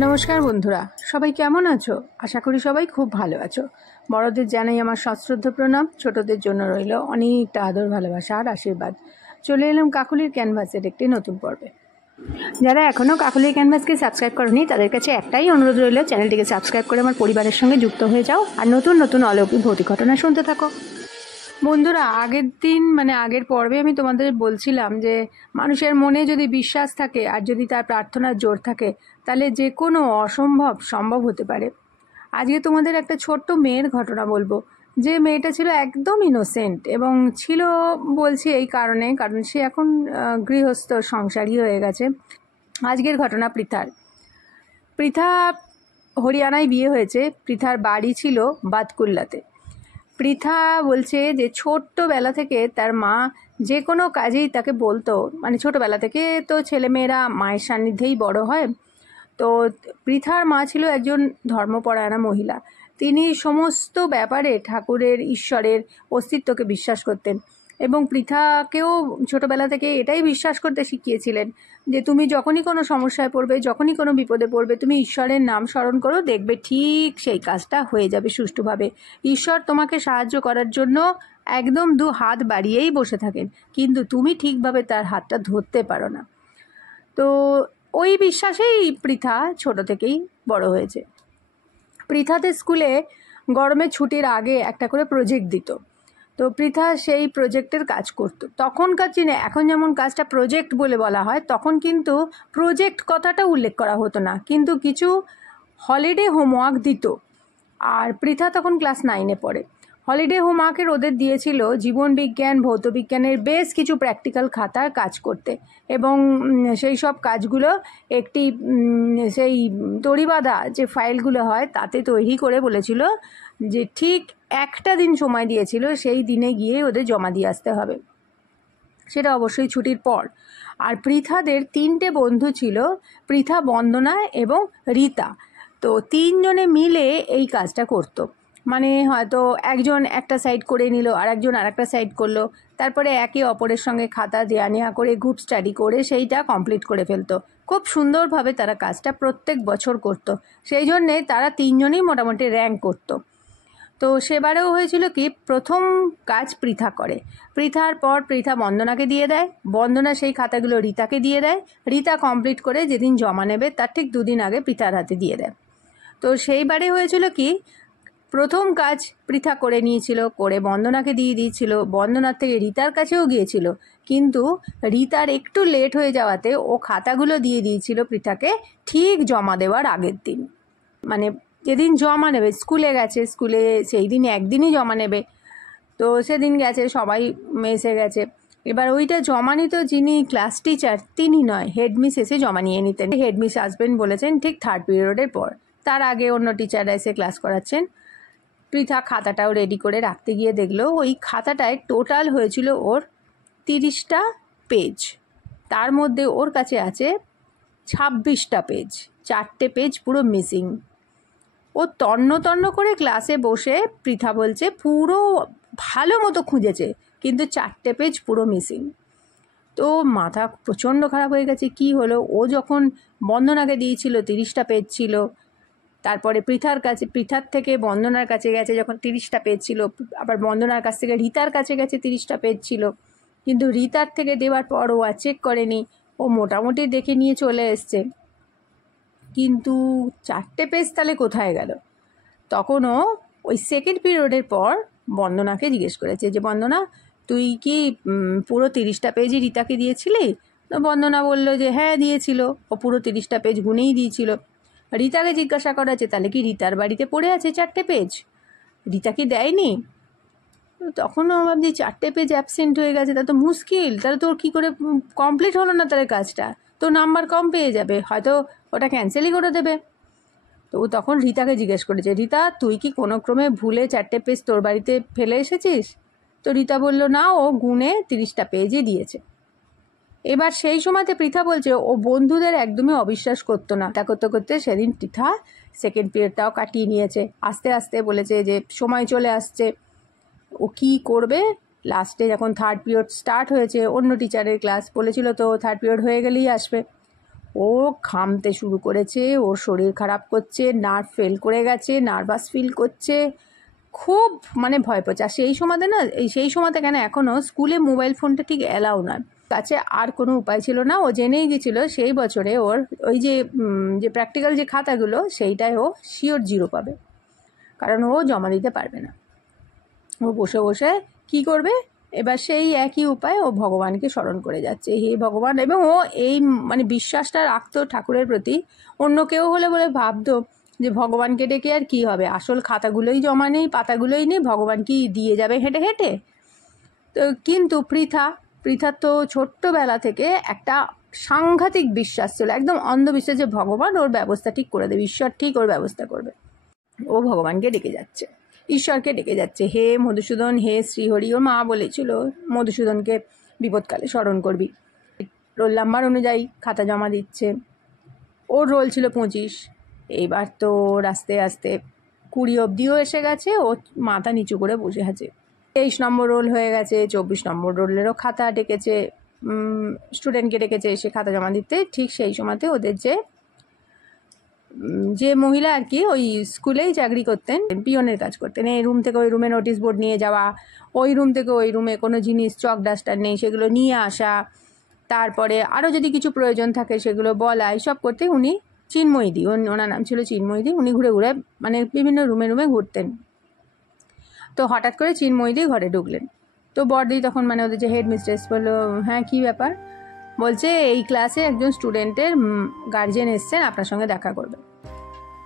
নমস্কার বন্ধুরা, সবাই কেমন আছো? আশা করি সবাই খুব ভালো আছো। বড়দের জানাই আমার সশ্রদ্ধ প্রণাম, ছোটদের জন্য রইল অনেকটা আদর, ভালোবাসা আর আশীর্বাদ। চলে এলাম কাকলির ক্যানভাসের একটি নতুন পর্বে। যারা এখনও কাকলির ক্যানভাসকে সাবস্ক্রাইব করনি তাদের কাছে একটাই অনুরোধ রইল, চ্যানেলটিকে সাবস্ক্রাইব করে আমার পরিবারের সঙ্গে যুক্ত হয়ে যাও আর নতুন নতুন অলৌকিক ভৌতিক ঘটনা শুনতে থাকো। বন্ধুরা, আগের পর্বে আমি তোমাদের বলছিলাম যে মানুষের মনে যদি বিশ্বাস থাকে আর যদি তার প্রার্থনার জোর থাকে তাহলে যে কোনো অসম্ভব সম্ভব হতে পারে। আজকে তোমাদের একটা ছোট্ট মেয়ের ঘটনা বলবো, যে মেয়েটা ছিল একদম ইনোসেন্ট এবং ছিল বলছি এই কারণ সে এখন গৃহস্থ সংসারী হয়ে গেছে। আজকের ঘটনা পৃথা হরিয়ানায় বিয়ে হয়েছে। পৃথার বাড়ি ছিল বাতকুল্লাতে। পৃথা বলছে যে ছোট্টবেলা থেকে তার মা যে কোনো কাজেই তাকে বলতো, মানে ছোটোবেলা থেকে তো ছেলেমেয়েরা মায়ের সান্নিধ্যেই বড় হয়। তো পৃথার মা ছিল একজন ধর্মপরায়ণা মহিলা। তিনি সমস্ত ব্যাপারে ঠাকুরের, ঈশ্বরের অস্তিত্বকে বিশ্বাস করতেন এবং পৃথাকেও ছোটোবেলা থেকে এটাই বিশ্বাস করতে শিখিয়েছিলেন যে তুমি যখনই কোনো সমস্যায় পড়বে, যখনই কোনো বিপদে পড়বে, তুমি ঈশ্বরের নাম স্মরণ করো, দেখবে ঠিক সেই কাজটা হয়ে যাবে সুষ্ঠুভাবে। ঈশ্বর তোমাকে সাহায্য করার জন্য একদম 2 হাত বাড়িয়েই বসে থাকেন, কিন্তু তুমি ঠিকভাবে তার হাতটা ধরতে পারো না। তো ওই বিশ্বাসেই পৃথা ছোট থেকেই বড় হয়েছে। পৃথাদের স্কুলে গরমের ছুটির আগে একটা করে প্রজেক্ট দিত। তো পৃথা সেই প্রজেক্টের কাজ করত। তখনকার দিনে এখন যেমন কাজটা প্রজেক্ট বলে বলা হয়, তখন কিন্তু প্রজেক্ট কথাটা উল্লেখ করা হতো না, কিন্তু কিছু হলিডে হোমওয়ার্ক দিত। আর পৃথা তখন ক্লাস 9-এ পড়ে। হলিডে হোমওয়ার্কের ওদের দিয়েছিল জীবনবিজ্ঞান, ভৌতবিজ্ঞানের বেশ কিছু প্র্যাকটিক্যাল খাতার কাজ করতে, এবং সেই সব কাজগুলো একটি সেই দড়িবাঁধা যে ফাইলগুলো হয় তাতে তৈরি করে বলেছিল যে ঠিক একটা দিন সময় দিয়েছিল, সেই দিনে গিয়ে ওদের জমা দিয়ে আসতে হবে। সেটা অবশ্যই ছুটির পর। আর পৃথাদের 3টে বন্ধু ছিল, পৃথা, বন্দনা এবং রীতা। তো 3 জনে মিলে এই কাজটা করত। মানে হয়তো একজন একটা সাইড করে নিল আর একজন আর একটা সাইড করলো, তারপরে একে অপরের সঙ্গে খাতা দেয়া নেওয়া করে গ্রুপ স্টাডি করে সেইটা কমপ্লিট করে ফেলতো। খুব সুন্দরভাবে তারা কাজটা প্রত্যেক বছর করত। সেই জন্যে তারা 3 জনেই মোটামুটি র্যাঙ্ক করতো। তো সেবারেও হয়েছিল কি, প্রথম কাজ পৃথা করে। পৃথার পর পৃথা বন্দনাকে দিয়ে দেয়, বন্দনা সেই খাতাগুলো রীতাকে দিয়ে দেয়, রীতা কমপ্লিট করে যেদিন জমা নেবে তার ঠিক 2 দিন আগে পৃথার হাতে দিয়ে দেয়। তো সেইবারে হয়েছিল কি, প্রথম কাজ পৃথা করে নিয়েছিল, করে বন্দনাকে দিয়ে দিয়েছিল, বন্দনার থেকে রীতার কাছেও গিয়েছিল, কিন্তু রীতার একটু লেট হয়ে যাওয়াতে ও খাতাগুলো দিয়ে দিয়েছিল পৃথাকে ঠিক জমা দেওয়ার আগের দিন। মানে যেদিন জমা নেবে, স্কুলে গেছে, স্কুলে সেই দিন একদিনই জমা নেবে, তো সেদিন গেছে, সবাই এসে গেছে। এবার ওইটা জমা নিত যিনি ক্লাস টিচার তিনি নয়, হেডমিস এসে জমা নিয়ে নিতেন। হেডমিস আসবেন বলেছেন ঠিক 3rd পিরিয়ডের পর, তার আগে অন্য টিচাররা এসে ক্লাস করাচ্ছেন। পৃথা খাতাটাও রেডি করে রাখতে গিয়ে দেখলো ওই খাতাটায় টোটাল হয়েছিল ওর 30টা পেজ, তার মধ্যে ওর কাছে আছে 26টা পেজ, 4টে পেজ পুরো মিসিং। ও তন্ন করে ক্লাসে বসে, পৃথা বলছে পুরো ভালো মতো খুঁজেছে, কিন্তু 4টে পেজ পুরো মিসিং। তো মাথা প্রচণ্ড খারাপ হয়ে গেছে, কি হলো। ও যখন বন্দনাকে দিয়েছিল 30টা পেজ ছিল, তারপরে পৃথার থেকে বন্দনার কাছে গেছে যখন 30টা পেজ ছিল, আবার বন্দনার কাছ থেকে রীতার কাছে গেছে 30টা পেজ ছিল, কিন্তু রীতার থেকে দেওয়ার পর ও আর চেক করেনি, ও মোটামুটি দেখে নিয়ে চলে এসছে, কিন্তু 4টে পেজ তাহলে কোথায় গেল। তখনও ওই 2nd পিরিয়ডের পর বন্দনাকে জিজ্ঞেস করেছে যে বন্দনা, তুই কি পুরো 30টা পেজই রীতাকে দিয়েছিলি? তো বন্দনা বলল যে হ্যাঁ দিয়েছিল, ও পুরো 30টা পেজ গুনেই দিয়েছিল। রীতাকে জিজ্ঞাসা করা আছে তাহলে কি রীতার বাড়িতে পড়ে আছে 4টে পেজ, রীতা কি দেয়নি? তখনও ভাবছি 4টে পেজ অ্যাবসেন্ট হয়ে গেছে, তা তো মুশকিল, তাহলে তোর কী করে কমপ্লিট হলো না তাহলে কাজটা, তো নাম্বার কম পেয়ে যাবে, হয়তো ওটা ক্যান্সেলই করে দেবে। তো ও তখন রীতাকে জিজ্ঞেস করেছে, রীতা তুই কি কোনো ক্রমে ভুলে 4টে পেজ তোর বাড়িতে ফেলে এসেছিস? তো রীতা বলল না, ও গুনে 30টা পেজই দিয়েছে। এবার সেই সময়তে পৃথা বলছে ও বন্ধুদের একদমই অবিশ্বাস করতো না। তা করতে করতে সেদিন পৃথা 2nd পিরিয়ডটাও কাটিয়ে নিয়েছে। আস্তে আস্তে বলেছে যে সময় চলে আসছে, ও কি করবে। লাস্টে যখন 3rd পিরিয়ড স্টার্ট হয়েছে, অন্য টিচারের ক্লাস বলেছিল তো 3rd পিরিয়ড হয়ে গেলেই আসবে, ও ঘামতে শুরু করেছে, ওর শরীর খারাপ করছে, নার্ভ ফেল করে গেছে, নার্ভাস ফিল করছে, খুব মানে ভয় পাচ্ছে। আর সেই সময়তে না, সেই সময়তে কেন এখনও স্কুলে মোবাইল ফোনটা ঠিক অ্যালাউ নয়, কাছে আর কোনো উপায় ছিল না। ও জেনেই গেছিলো সেই বছরে ওর ওই যে প্র্যাকটিক্যাল যে খাতাগুলো সেইটায় ও শিওর 0 পাবে, কারণ ও জমা দিতে পারবে না। ও বসে বসে কি করবে, এবার সেই একই উপায় ও ভগবানকে স্মরণ করে যাচ্ছে, হে ভগবান। এবং ও এই মানে বিশ্বাসটা রাখতো ঠাকুরের প্রতি। অন্য কেউ হলে বলে ভাবতো যে ভগবানকে ডেকে আর কি হবে, আসল খাতাগুলোই জমা নেই, পাতাগুলোই নেই, ভগবান কি দিয়ে যাবে হেঁটে হেঁটে। তো কিন্তু পৃথার তো ছোট্টবেলা থেকে একটা সাংঘাতিক বিশ্বাস ছিল, একদম অন্ধবিশ্বাস, যে ভগবান ওর ব্যবস্থা ঠিক করে দেবে, ঈশ্বর ঠিক ওর ব্যবস্থা করবে। ও ভগবানকে ডেকে যাচ্ছে, ঈশ্বরকে ডেকে যাচ্ছে, হে মধুসূদন, হে শ্রীহরি। ওর মা বলেছিল মধুসূদনকে বিপদকালে স্মরণ করবি। রোল নাম্বার অনুযায়ী খাতা জমা দিচ্ছে। ওর রোল ছিল 25, এইবার তো আস্তে আস্তে 20 অবধিও এসে গেছে। ও মাথা নিচু করে বসে আছে। 23 নম্বর রোল হয়ে গেছে, 24 নম্বর রোলেরও খাতা ডেকেছে, স্টুডেন্টকে ডেকেছে এসে খাতা জমা দিতে। ঠিক সেই সময়তে ওদের যে মহিলা আর কি ওই স্কুলেই চাকরি করতেন, পিয়নের কাজ করতেন, এই রুম থেকে ওই রুমে নোটিশ বোর্ড নিয়ে যাওয়া, ওই রুম থেকে ওই রুমে কোনো জিনিস চক ডাস্টার নেই সেগুলো নিয়ে আসা, তারপরে আরও যদি কিছু প্রয়োজন থাকে সেগুলো বলা, এইসব করতে উনি চিন্ময়ীদি, ওনার নাম ছিল চিন্ময়ীদি, উনি ঘুরে ঘুরে মানে বিভিন্ন রুমে রুমে ঘুরতেন। তো হঠাৎ করে চিন্ময়ীদি ঘরে ঢুকলেন। তো বড়দি তখন মানে ওদের যে হেড মিস্ট্রেস বললো, হ্যাঁ কী ব্যাপার? বলছে এই ক্লাসে একজন স্টুডেন্টের গার্জেন এসছেন, আপনার সঙ্গে দেখা করবে।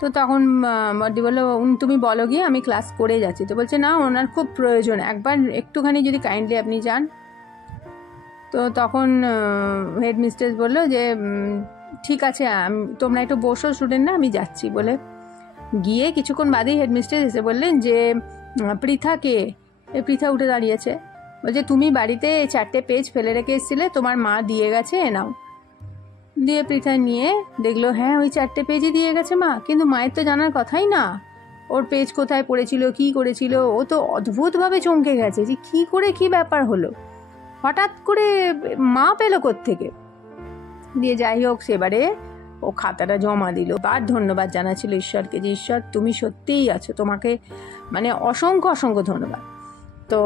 তো তখন বড়দি বললো, তুমি বলো গিয়ে, আমি ক্লাস করে যাচ্ছি। তো বলছে না, ওনার খুব প্রয়োজন, একবার একটুখানি যদি কাইন্ডলি আপনি যান। তো তখন হেড মিস্ট্রেস বললো যে ঠিক আছে, তোমরা একটু বসো স্টুডেন্ট না, আমি যাচ্ছি। বলে গিয়ে কিছুক্ষণ বাদেই হেড মিস্ট্রেস এসে বললেন যে পৃথাকে, পৃথা উঠে দাঁড়িয়েছে। বলছে তুমি বাড়িতে 4টে পেজ ফেলে রেখে এসেছিলে, তোমার মা দিয়ে গেছে, এ নাও। দিয়ে পৃথা নিয়ে দেখলো, হ্যাঁ ওই 4টে পেজই দিয়ে গেছে মা, কিন্তু মায়ের তো জানার কথাই না ওর পেজ কোথায় পড়েছিল, কি করেছিল। ও তো অদ্ভুতভাবে চমকে গেছে যে কি করে কি ব্যাপার হলো, হঠাৎ করে মা পেলো কোত্থেকে। দিয়ে যাই হোক, সেবারে ও খাতাটা জমা দিল, আর ধন্যবাদ জানাচ্ছিল ঈশ্বরকে যে ঈশ্বর তুমি সত্যিই আছো, তোমাকে মানে অসংখ্য অসংখ্য ধন্যবাদ। তো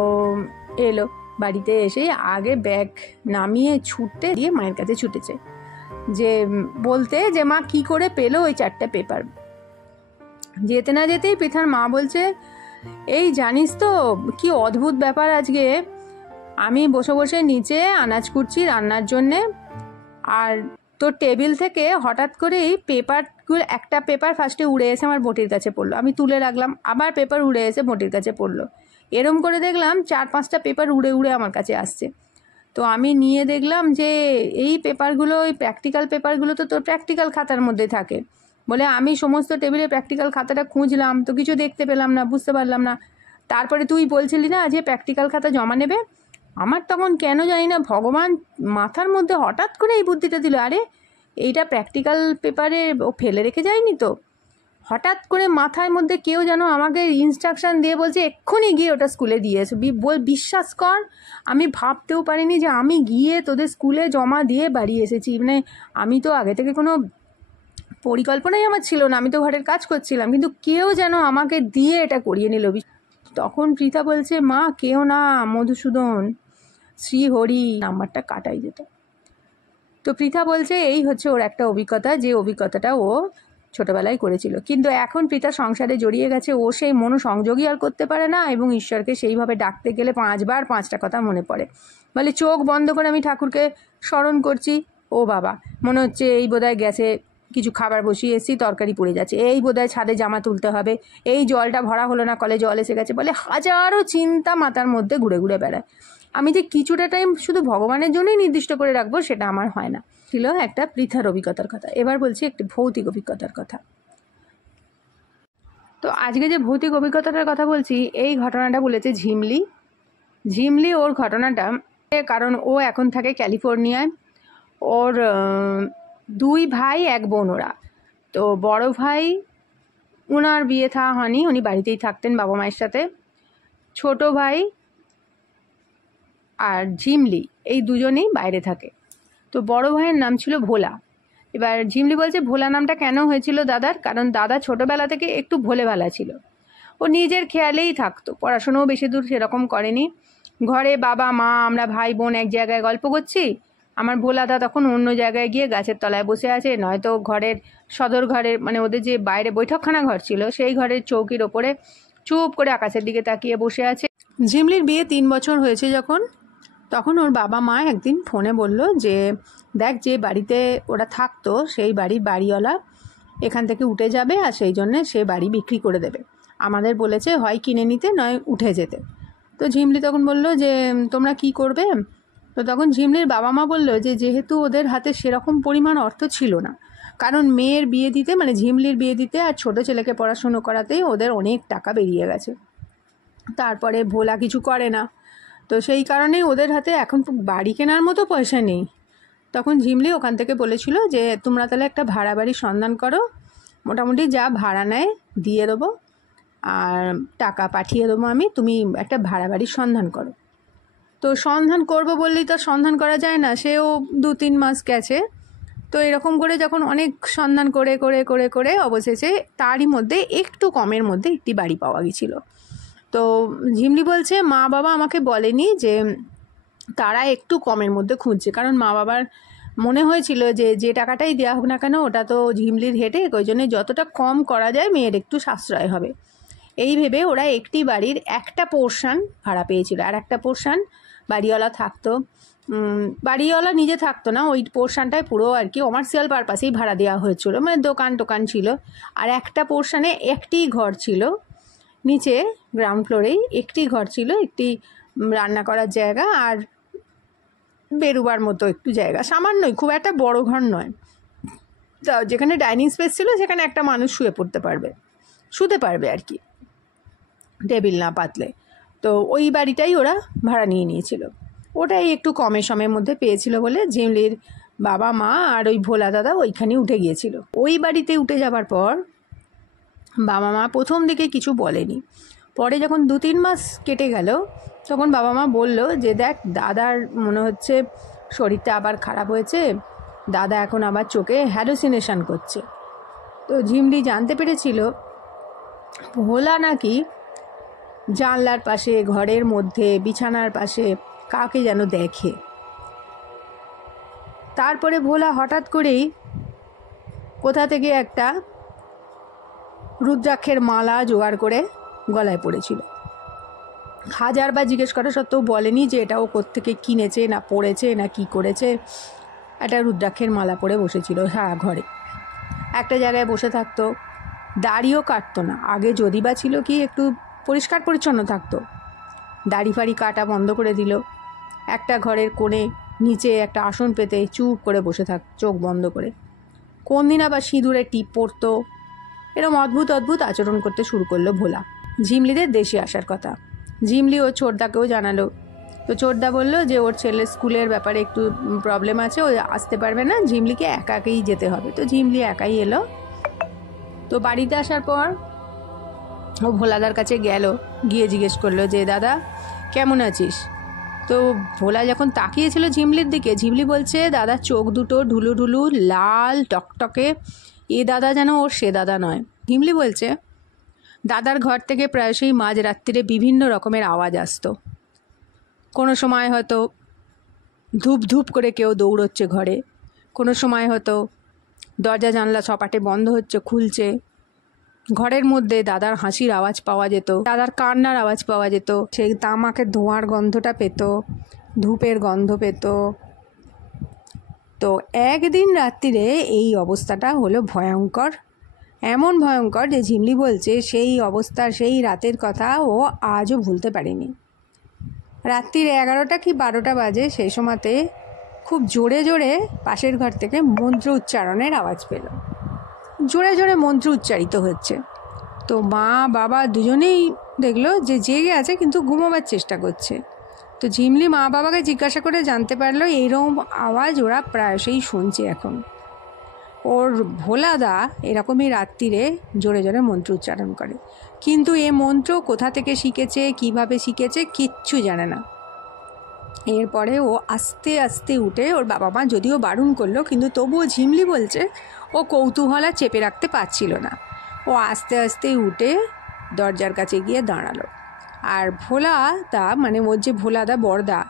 এলো, বাড়িতে এসে আগে ব্যাগ নামিয়ে ছুটতে দিয়ে মায়ের কাছে ছুটেছে, যে বলতে যে মা কি করে পেলো ওই 4টে পেপার। যেতে না যেতেই পৃথার মা বলছে, এই জানিস তো কি অদ্ভুত ব্যাপার, আজকে আমি বসে বসে নিচে আনাজ কুটছি রান্নার জন্যে, আর তোর টেবিল থেকে হঠাৎ করেই পেপারগুলো, একটা পেপার ফার্স্টে উড়ে এসে আমার বটির কাছে পড়লো, আমি তুলে রাখলাম, আবার পেপার উড়ে এসে বটির কাছে পড়লো, এরম করে দেখলাম 4-5টা পেপার উড়ে উড়ে আমার কাছে আসছে। তো আমি নিয়ে দেখলাম যে এই পেপারগুলো, ওই প্র্যাকটিক্যাল পেপারগুলো তো তোর প্র্যাকটিক্যাল খাতার মধ্যে থাকে। বলে আমি সমস্ত টেবিলে প্র্যাকটিক্যাল খাতাটা খুঁজলাম, তো কিছু দেখতে পেলাম না, বুঝতে পারলাম না। তারপরে তুই বলছিলি না যে প্র্যাকটিক্যাল খাতা জমা নেবে, আমার তখন কেন জানি না ভগবান মাথার মধ্যে হঠাৎ করে এই বুদ্ধিটা দিল, আরে এইটা প্র্যাকটিক্যাল পেপারে ও ফেলে রেখে যায়নি তো। হঠাৎ করে মাথার মধ্যে কেউ যেন আমাকে ইনস্ট্রাকশান দিয়ে বলছে এক্ষুনি গিয়ে ওটা স্কুলে দিয়ে এসো। বিশ্বাস কর, আমি ভাবতেও পারিনি যে আমি গিয়ে তোদের স্কুলে জমা দিয়ে বাড়ি এসেছি। মানে আমি তো আগে থেকে কোনো পরিকল্পনাই আমার ছিল না, আমি তো ঘরের কাজ করছিলাম, কিন্তু কেউ যেন আমাকে দিয়ে এটা করিয়ে নিল। তখন পৃথা বলছে, মা কেউ না, মধুসূদন, শ্রীহরি, নাম্বারটা কাটাই যেত। তো পৃথা বলছে এই হচ্ছে ওর একটা অভিজ্ঞতা, যে অভিজ্ঞতাটা ও ছোটবেলায় করেছিল, কিন্তু এখন পৃথা সংসারে জড়িয়ে গেছে, ও সেই মনোসংযোগই আর করতে পারে না, এবং ঈশ্বরকে সেইভাবে ডাকতে গেলে 5 বার 5টা কথা মনে পড়ে। বলে চোখ বন্ধ করে আমি ঠাকুরকে স্মরণ করছি, ও বাবা মনে হচ্ছে এই বোধহয় গ্যাসে কিছু খাবার বসিয়ে এসেছি, তরকারি পুড়ে যাচ্ছে, এই বোধহয় ছাদে জামা তুলতে হবে, এই জলটা ভরা হলো না, কলে জল এসে গেছে। বলে হাজারো চিন্তা মাথার মধ্যে ঘুরে ঘুরে বেড়ায়। আমি যে কিছুটা টাইম শুধু ভগবানের জন্যই নির্দিষ্ট করে রাখবো সেটা আমার হয় না। ছিল একটা পৃথার অভিজ্ঞতার কথা। এবার বলছি একটি ভৌতিক অভিজ্ঞতার কথা। তো আজকে যে ভৌতিক অভিজ্ঞতাটার কথা বলছি, এই ঘটনাটা বলেছে ঝিমলি। ওর ঘটনাটা, কারণ ও এখন থাকে ক্যালিফোর্নিয়ায়, ওর 2 ভাই 1 বোন ওরা। তো বড় ভাই, ওনার বিয়ে থা হয়নি, উনি বাড়িতেই থাকতেন বাবা মায়ের সাথে। ছোট ভাই আর ঝিমলি এই দুজনেই বাইরে থাকে। তো বড় ভাইয়ের নাম ছিল ভোলা। এবার ঝিমলি বলছে ভোলা নামটা কেন হয়েছিল দাদার, কারণ দাদা ছোটোবেলা থেকে একটু ভোলেভালা ছিল। ও নিজের খেয়ালেই থাকতো, পড়াশুনোও বেশি দূর সেরকম করেনি। ঘরে বাবা মা আমরা ভাই বোন এক জায়গায় গল্প করছি, আমার ভোলাদা তখন অন্য জায়গায় গিয়ে গাছের তলায় বসে আছে, নয়তো ঘরের সদর ঘরের মানে ওদের যে বাইরে বৈঠকখানা ঘর ছিল সেই ঘরের চৌকির ওপরে চুপ করে আকাশের দিকে তাকিয়ে বসে আছে। ঝিমলির বিয়ে 3 বছর হয়েছে যখন, তখন ওর বাবা মা একদিন ফোনে বলল যে দেখ, যে বাড়িতে ওরা থাকতো সেই বাড়ির বাড়িওয়ালা এখান থেকে উঠে যাবে, আর সেই জন্যে সে বাড়ি বিক্রি করে দেবে। আমাদের বলেছে হয় কিনে নিতে নয় উঠে যেতে। তো ঝিমলি তখন বলল যে তোমরা কি করবে? তো তখন ঝিমলির বাবা মা বলল যে যেহেতু ওদের হাতে সেরকম পরিমাণ অর্থ ছিল না, কারণ মেয়ের বিয়ে দিতে মানে ঝিমলির বিয়ে দিতে আর ছোটো ছেলেকে পড়াশুনো করাতেই ওদের অনেক টাকা বেরিয়ে গেছে, তারপরে ভোলা কিছু করে না, তো সেই কারণেই ওদের হাতে এখন বাড়ি কেনার মতো পয়সা নেই। তখন ঝিমলি ওখান থেকে বলেছিল যে তোমরা তাহলে একটা ভাড়া বাড়ির সন্ধান করো, মোটামুটি যা ভাড়া নেয় দিয়ে দেবো আর টাকা পাঠিয়ে দেবো আমি, তুমি একটা ভাড়া বাড়ির সন্ধান করো। তো সন্ধান করবো বললেই তো সন্ধান করা যায় না, সেও 2-3 মাস গেছে। তো এরকম করে যখন অনেক সন্ধান করে করে করে করে অবশেষে তারই মধ্যে একটু কমের মধ্যে একটি বাড়ি পাওয়া গেছিলো। তো ঝিমলি বলছে মা বাবা আমাকে বলেনি যে তারা একটু কমের মধ্যে খুঁজছে, কারণ মা বাবার মনে হয়েছিল যে যে টাকাটাই দেওয়া হোক না কেন ওটা তো ঝিমলির হেঁটে, ওই জন্যে যতটা কম করা যায় মেয়ের একটু সাশ্রয় হবে, এই ভেবে ওরা একটি বাড়ির একটা পোর্শান ভাড়া পেয়েছিল, আর একটা পোর্শান বাড়িওয়ালা থাকতো। বাড়িওয়ালা নিজে থাকতো না, ওই পোর্শানটায় পুরো আর কি কমার্শিয়াল পারপাসেই ভাড়া দেওয়া হয়েছিল, মানে দোকান টোকান ছিল। আর একটা পোর্শানে একটি ঘর ছিল, নিচে গ্রাউন্ড ফ্লোরেই একটি ঘর ছিল, একটি রান্না করার জায়গা আর বেরুবার মতো একটু জায়গা, সামান্যই, খুব একটা বড় ঘর নয়। তা যেখানে ডাইনিং স্পেস ছিল সেখানে একটা মানুষ শুতে পারবে আর কি, টেবিল না পাতলে। তো ওই বাড়িটাই ওরা ভাড়া নিয়েছিল, ওটাই একটু কমে সমের মধ্যে পেয়েছিল বলে ঝিমলির বাবা মা আর ওই ভোলা দাদা ওইখানে উঠে গিয়েছিল। ওই বাড়িতে উঠে যাবার পর বাবা মা প্রথম দিকে কিছু বলেনি, পরে যখন 2-3 মাস কেটে গেল তখন বাবা মা বলল যে দেখ, দাদার মনে হচ্ছে শরীরটা আবার খারাপ হয়েছে, দাদা এখন আবার চোখে হ্যালুসিনেশন করছে। তো ঝিমলি জানতে পেরেছিল ভোলা নাকি জানলার পাশে, ঘরের মধ্যে, বিছানার পাশে কাকে যেন দেখে। তারপরে ভোলা হঠাৎ করেই কোথা থেকে একটা রুদ্রাক্ষের মালা জোগাড় করে গলায় পড়েছিল। হাজারবার জিজ্ঞেস করা সত্ত্বেও বলেনি যে এটা ও কোত্থেকে কিনেছে না পড়েছে না কি করেছে। একটা রুদ্রাক্ষের মালা পরে বসেছিল সারা ঘরে, একটা জায়গায় বসে থাকতো, দাড়িও কাটতো না। আগে যদি বা ছিল কি একটু পরিষ্কার পরিচ্ছন্ন থাকতো, দাড়ি ফাড়ি কাটা বন্ধ করে দিল। একটা ঘরের কোণে নিচে একটা আসন পেতে চুপ করে বসে চোখ বন্ধ করে। কোন দিন আবার সিঁদুরে টিপ পড়তো। এরকম অদ্ভুত অদ্ভুত আচরণ করতে শুরু করলো ভোলা। ঝিমলিদের দেশে আসার কথা ঝিমলি ওর ছোটদাকেও জানালো। তো ছোটদা বলল যে ওর ছেলের স্কুলের ব্যাপারে একটু প্রবলেম আছে, ও আসতে পারবে না, ঝিমলিকে একাকেই যেতে হবে। তো ঝিমলি একাই এলো। তো বাড়িতে আসার পর ও ভোলাদার কাছে গেল, গিয়ে জিজ্ঞেস করলো যে দাদা কেমন আছিস? তো ভোলা যখন তাকিয়েছিল ঝিমলির দিকে, ঝিমলি বলছে দাদার চোখ দুটো ঢুলু ঢুলু লাল টকটকে, এ দাদা যেন ওর সে দাদা নয়। ঝিমলি বলছে দাদার ঘর থেকে প্রায়শই মাঝরাত্রিরে বিভিন্ন রকমের আওয়াজ আসতো। কোনো সময় হয়তো ধূপ ধূপ করে কেউ দৌড়চ্ছে ঘরে, কোনো সময় হয়তো দরজা জানলা সপাটে বন্ধ হচ্ছে খুলছে। ঘরের মধ্যে দাদার হাসির আওয়াজ পাওয়া যেত, দাদার কান্নার আওয়াজ পাওয়া যেত, সেই তামাকের ধোঁয়ার গন্ধটা পেত, ধূপের গন্ধ পেত। তো একদিন রাত্রিরে এই অবস্থাটা হলো ভয়ঙ্কর, এমন ভয়ঙ্কর যে ঝিমলি বলছে সেই অবস্থা, সেই রাতের কথা ও আজও ভুলতে পারেনি। রাত্রির 11টা কি 12টা বাজে, সেই সময়তে খুব জোরে জোরে পাশের ঘর থেকে মন্ত্র উচ্চারণের আওয়াজ পেল। জোরে জোরে মন্ত্র উচ্চারিত হচ্ছে। তো মা বাবা দুজনেই দেখলো যে জেগে আছে কিন্তু ঘুমোবার চেষ্টা করছে। তো ঝিমলি মা বাবাকে জিজ্ঞাসা করে জানতে পারলো এইরকম আওয়াজ ওরা প্রায়শই শুনছে এখন। ওর ভোলাদা এরকমই রাত্রিরে জোরে জোরে মন্ত্র উচ্চারণ করে, কিন্তু এ মন্ত্র কোথা থেকে শিখেছে, কিভাবে শিখেছে কিচ্ছু জানে না। এরপরে ও আস্তে আস্তে উঠে, ওর বাবা মা যদিও বারণ করলো কিন্তু তবুও ঝিমলি বলছে ও কৌতূহল আর চেপে রাখতে পারছিল না। ও আস্তে আস্তে উঠে দরজার কাছে গিয়ে দাঁড়ালো। আর ভোলাদা, মানে ওর যে ভোলাদা বড়দা,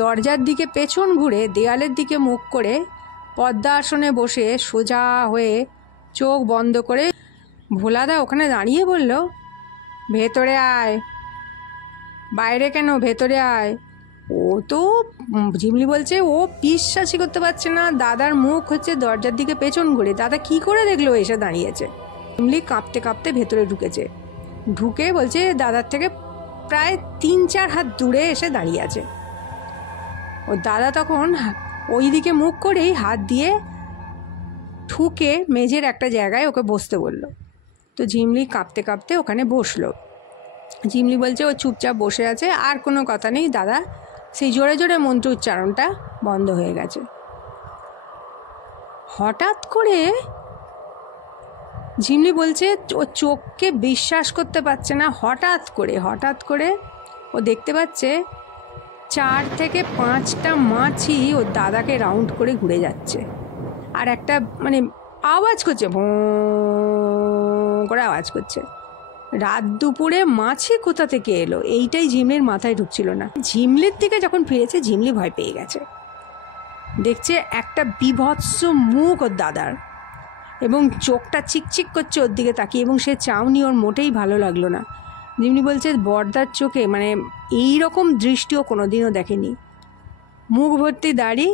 দরজার দিকে পেছন ঘুরে দেয়ালের দিকে মুখ করে পদ্মা আসনে বসে সোজা হয়ে চোখ বন্ধ করে ভোলাদা ওখানে দাঁড়িয়ে বলল, ভেতরে আয়। বাইরে কেন, ভেতরে আয়। ও তো ঝিমলি বলছে ও বিশ্বাসই করতে পারছে না, দাদার মুখ হচ্ছে দরজার দিকে পেছন ঘুরে। দাদা কি করে দেখলো এসে দাঁড়িয়েছে। ঝিমলি কাঁপতে কাঁপতে ভেতরে ঢুকেছে। ঢুকে বলছে দাদার থেকে প্রায় 3-4 হাত দূরে এসে দাঁড়িয়ে আছে। ও দাদা তখন ওই দিকে মুখ করেই হাত দিয়ে ঠুকে মেঝের একটা জায়গায় ওকে বসতে বলল। তো ঝিমলি কাঁপতে কাঁপতে ওখানে বসলো। ঝিমলি বলছে ও চুপচাপ বসে আছে, আর কোনো কথা নেই। দাদা সেই জোরে জোরে মন্ত্র উচ্চারণটা বন্ধ হয়ে গেছে। হঠাৎ করে ঝিমলি বলছে ও চোখকে বিশ্বাস করতে পারছে না। হঠাৎ করে ও দেখতে পাচ্ছে 4 থেকে 5টা মাছি ওর দাদাকে রাউন্ড করে ঘুরে যাচ্ছে, আর একটা মানে আওয়াজ করছে, ভোঁ করে আওয়াজ করছে। রাত দুপুরে মাছি কোথা থেকে এলো, এইটাই ঝিমলির মাথায় ঢুকছিল না। ঝিমলির দিকে যখন ফিরেছে ঝিমলি ভয় পেয়ে গেছে। দেখছে একটা বিভৎস মুখ ওর দাদার, এবং চোখটা চিকচিক করছে ওর দিকে তাকিয়ে, এবং সে চাউনি ওর মোটেই ভালো লাগলো না। ঝিমলি বলছে বড়দার চোখে মানে এই রকম দৃষ্টিও কোনোদিনও দেখেনি। মুখ ভর্তি দাড়ি,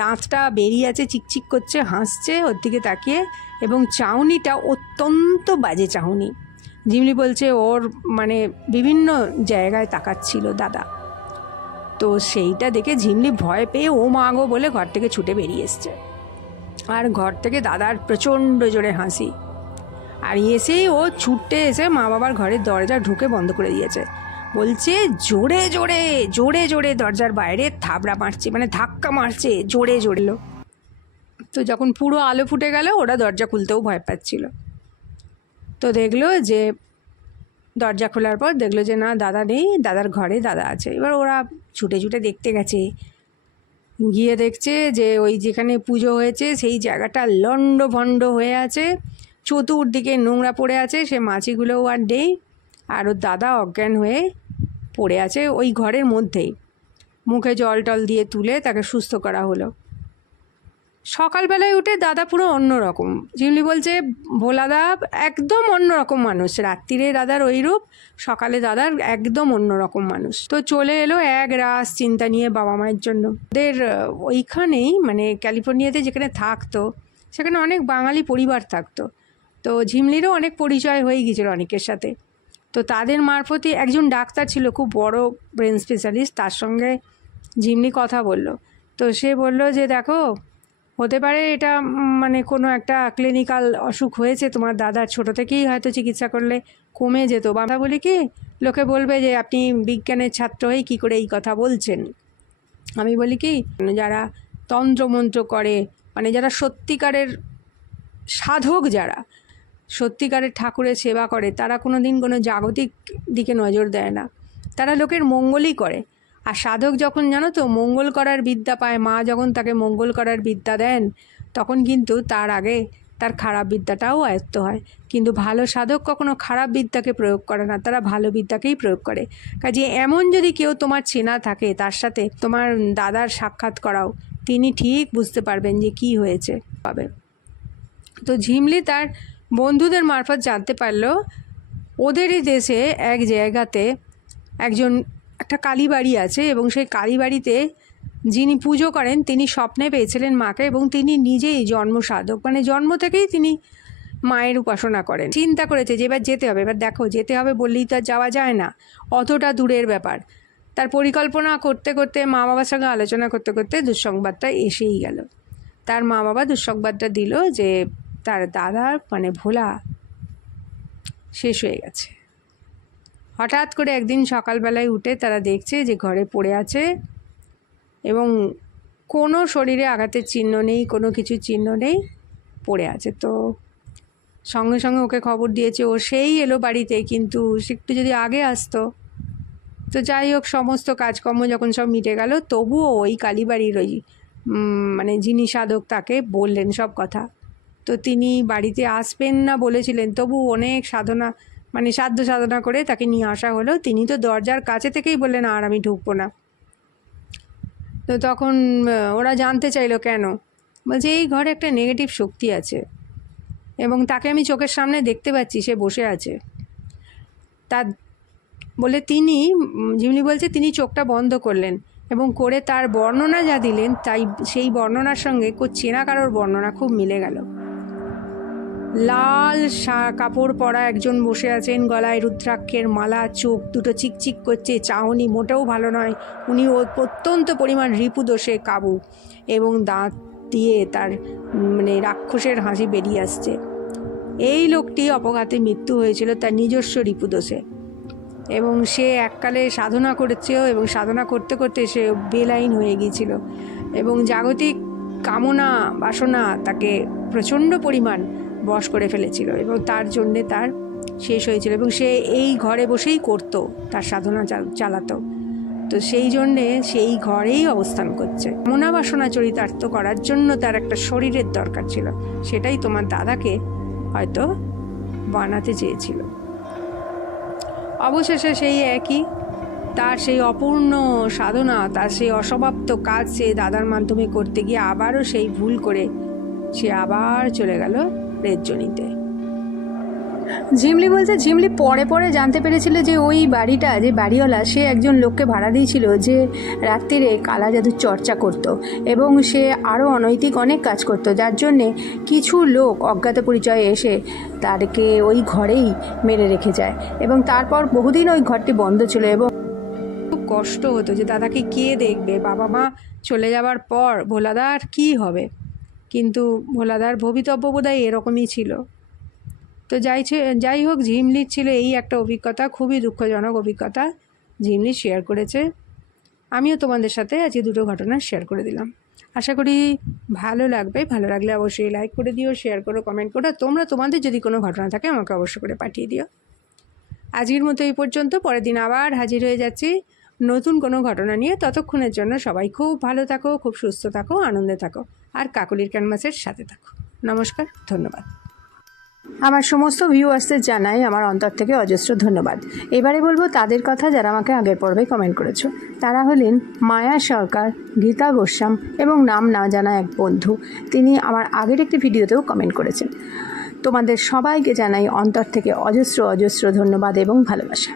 দাঁতটা বেরিয়ে আছে, চিকচিক করছে, হাসছে ওর দিকে তাকিয়ে, এবং চাউনিটা অত্যন্ত বাজে চাউনি। ঝিমলি বলছে ওর মানে বিভিন্ন জায়গায় তাকাচ্ছিল দাদা। তো সেইটা দেখে ঝিমলি ভয় পেয়ে ও মা গো বলে ঘর থেকে ছুটে বেরিয়ে এসছে। আর ঘর থেকে দাদার প্রচণ্ড জোরে হাসি, আর এসেই ও ছুটে এসে মা বাবার ঘরের দরজা ঢুকে বন্ধ করে দিয়েছে। বলছে জোরে জোরে জোরে জোরে দরজার বাইরে থাবড়া মারছে, মানে ধাক্কা মারছে জোরে জোরে। তো যখন পুরো আলো ফুটে গেল ওরা দরজা খুলতেও ভয় পাচ্ছিল। তো দেখলো যে দরজা খোলার পর দেখলো যে না দাদা নেই, দাদার ঘরে দাদা আছে। এবার ওরা ছুটে ছুটে দেখতে গেছে, গিয়ে দেখছে যে ওই যেখানে পুজো হয়েছে সেই জায়গাটা লন্ড ভন্ড হয়ে আছে, চতুর্দিকে নোংরা পড়ে আছে, সে মাছিগুলোও আর নেই, আর ওর দাদা অজ্ঞান হয়ে পড়ে আছে ওই ঘরের মধ্যেই। মুখে জল টল দিয়ে তুলে তাকে সুস্থ করা হলো। সকালবেলায় উঠে দাদা পুরো অন্যরকম। ঝিমলি বলছে ভোলাদা একদম অন্যরকম মানুষ। রাত্রিরে দাদার ওই রূপ, সকালে দাদার একদম অন্যরকম মানুষ। তো চলে এলো এক রাস চিন্তা নিয়ে বাবা মায়ের জন্য। ওদের ওইখানেই মানে ক্যালিফোর্নিয়াতে যেখানে থাকতো সেখানে অনেক বাঙালি পরিবার থাকতো। তো ঝিমলিরও অনেক পরিচয় হয়ে গিয়েছিল অনেকের সাথে। তো তাদের মারফতই একজন ডাক্তার ছিল, খুব বড় ব্রেন স্পেশালিস্ট, তার সঙ্গে ঝিমলি কথা বলল। তো সে বলল যে দেখো হতে পারে এটা মানে কোনো একটা ক্লিনিক্যাল অসুখ হয়েছে তোমার দাদার, ছোটো থেকেই হয়তো চিকিৎসা করলে কমে যেত। বাবা বলি কি লোকে বলবে যে আপনি বিজ্ঞানের ছাত্র হয়ে কী করে এই কথা বলছেন। আমি বলি কি যারা তন্ত্রমন্ত্র করে, মানে যারা সত্যিকারের সাধক, যারা সত্যিকারের ঠাকুরের সেবা করে, তারা কোনো দিন কোনো জাগতিক দিকে নজর দেয় না, তারা লোকের মঙ্গলই করে। আর সাধক যখন জানো তো মঙ্গল করার বিদ্যা পায়, মা যখন তাকে মঙ্গল করার বিদ্যা দেন তখন কিন্তু তার আগে তার খারাপ বিদ্যাটাও আয়ত্ত হয়। কিন্তু ভালো সাধক কখনো খারাপ বিদ্যাকে প্রয়োগ করে না, তারা ভালো বিদ্যাকেই প্রয়োগ করে। কাজে এমন যদি কেউ তোমার চেনা থাকে তার সাথে তোমার দাদার সাক্ষাৎ করাও, তিনি ঠিক বুঝতে পারবেন যে কি হয়েছে পাবে। তো ঝিমলি তার বন্ধুদের মারফত জানতে পারলো ওদেরই দেশে এক জায়গাতে একটা কালীবাড়ি আছে, এবং সেই কালীবাড়িতে যিনি পুজো করেন তিনি স্বপ্নে পেয়েছিলেন মাকে, এবং তিনি নিজেই জন্ম সাধক, মানে জন্ম থেকেই তিনি মায়ের উপাসনা করেন। চিন্তা করেছে যে এবার যেতে হবে। এবার দেখো যেতে হবে বললেই তো আর যাওয়া যায় না, অতটা দূরের ব্যাপার। তার পরিকল্পনা করতে করতে মা বাবার সঙ্গে আলোচনা করতে করতে দুঃসংবাদটা এসেই গেল। তার মা বাবা দুঃসংবাদটা দিল যে তার দাদার মানে ভোলা শেষ হয়ে গেছে। হঠাৎ করে একদিন সকালবেলায় উঠে তারা দেখছে যে ঘরে পড়ে আছে, এবং কোনো শরীরে আঘাতের চিহ্ন নেই, কোনো কিছুর চিহ্ন নেই, পড়ে আছে। তো সঙ্গে সঙ্গে ওকে খবর দিয়েছে, ও সেই এলো বাড়িতে, কিন্তু সে একটু যদি আগে আসতো তো যাই হোক, সমস্ত কাজকর্ম যখন সব মিটে গেল, তবুও ওই কালীবাড়ির ওই মানে যিনি সাধক তাকে বললেন সব কথা। তো তিনি বাড়িতে আসবেন না বলেছিলেন, তবু অনেক সাধনা মানে সাধ্য সাধনা করে তাকে নিয়ে আসা হলো। তিনি তো দরজার কাছে থেকেই বললেন আর আমি ঢুকবো না। তো তখন ওরা জানতে চাইলো কেন, বলছে এই ঘরে একটা নেগেটিভ শক্তি আছে এবং তাকে আমি চোখের সামনে দেখতে পাচ্ছি, সে বসে আছে। তা বলে ঝিমলি বলছে তিনি চোখটা বন্ধ করলেন এবং করে তার বর্ণনা যা দিলেন, তাই সেই বর্ণনার সঙ্গে চেনা কারোর বর্ণনা খুব মিলে গেল। লাল কাপড় পরা একজন বসে আছেন, গলায় রুদ্রাক্ষের মালা, চোখ দুটো চিকচিক করছে, চাহনি মোটেও ভালো নয়। উনি অত্যন্ত পরিমাণ রিপুদোষে কাবু এবং দাঁত দিয়ে তার মানে রাক্ষসের হাসি বেরিয়ে আসছে। এই লোকটি অপঘাতে মৃত্যু হয়েছিল তার নিজস্ব রিপুদোষে এবং সে এককালে সাধনা করেছেও এবং সাধনা করতে করতে সে বেলাইন হয়ে গিয়েছিল এবং জাগতিক কামনা বাসনা তাকে প্রচণ্ড পরিমাণ বশ করে ফেলেছিল এবং তার জন্যে তার শেষ হয়েছিল এবং সে এই ঘরে বসেই করতো, তার সাধনা চালাতো। তো সেই জন্যে সেই ঘরেই অবস্থান করছে। কামনা বাসনা চরিতার্থ করার জন্য তার একটা শরীরের দরকার ছিল, সেটাই তোমার দাদাকে হয়তো বানাতে চেয়েছিল। অবশেষে সেই একই তার সেই অপূর্ণ সাধনা, তার সেই অসমাপ্ত কাজ সে দাদার মাধ্যমে করতে গিয়ে আবারও সেই ভুল করে সে আবার চলে গেল প্রেতজনিতে। ঝিমলি বলছে ঝিমলি পরে পরে জানতে পেরেছিল যে ওই বাড়িটা, যে বাড়িওয়ালা, সে একজন লোককে ভাড়া দিয়েছিল যে রাত্রিরে কালা জাদুর চর্চা করত এবং সে আরও অনৈতিক অনেক কাজ করত, যার জন্যে কিছু লোক অজ্ঞাত পরিচয়ে এসে তাকে ওই ঘরেই মেরে রেখে যায় এবং তারপর বহুদিন ওই ঘরটি বন্ধ ছিল এবং খুব কষ্ট হতো যে দাদাকে কে দেখবে, বাবা মা চলে যাওয়ার পর ভোলাদার কী হবে। কিন্তু ভোলাদার ভবিতব্য বোধহয় এরকমই ছিল। তো যাই হোক, ঝিমলির ছিল এই একটা অভিজ্ঞতা, খুবই দুঃখজনক অভিজ্ঞতা ঝিমলি শেয়ার করেছে। আমিও তোমাদের সাথে আজকে দুটো ঘটনা শেয়ার করে দিলাম। আশা করি ভালো লাগবে। ভালো লাগলে অবশ্যই লাইক করে দিও, শেয়ার করো, কমেন্ট করো। তোমাদের যদি কোনো ঘটনা থাকে আমাকে অবশ্যই করে পাঠিয়ে দিও। আজকের মতো এই পর্যন্ত। পরের দিন আবার হাজির হয়ে যাচ্ছি নতুন কোনো ঘটনা নিয়ে। ততক্ষণের জন্য সবাই খুব ভালো থাকো, খুব সুস্থ থাকো, আনন্দে থাকো আর কাকলির ক্যানভাসের সাথে থাকো। নমস্কার, ধন্যবাদ। আমার সমস্ত ভিউয়ার্সদের জানাই আমার অন্তর থেকে অজস্র ধন্যবাদ। এবারে বলবো তাদের কথা যারা আমাকে আগের পর্বে কমেন্ট করেছো। তারা হলেন মায়া সরকার, গীতা গোস্বাম এবং নাম না জানা এক বন্ধু। তিনি আমার আগের একটি ভিডিওতেও কমেন্ট করেছেন। তোমাদের সবাইকে জানাই অন্তর থেকে অজস্র অজস্র ধন্যবাদ এবং ভালোবাসা।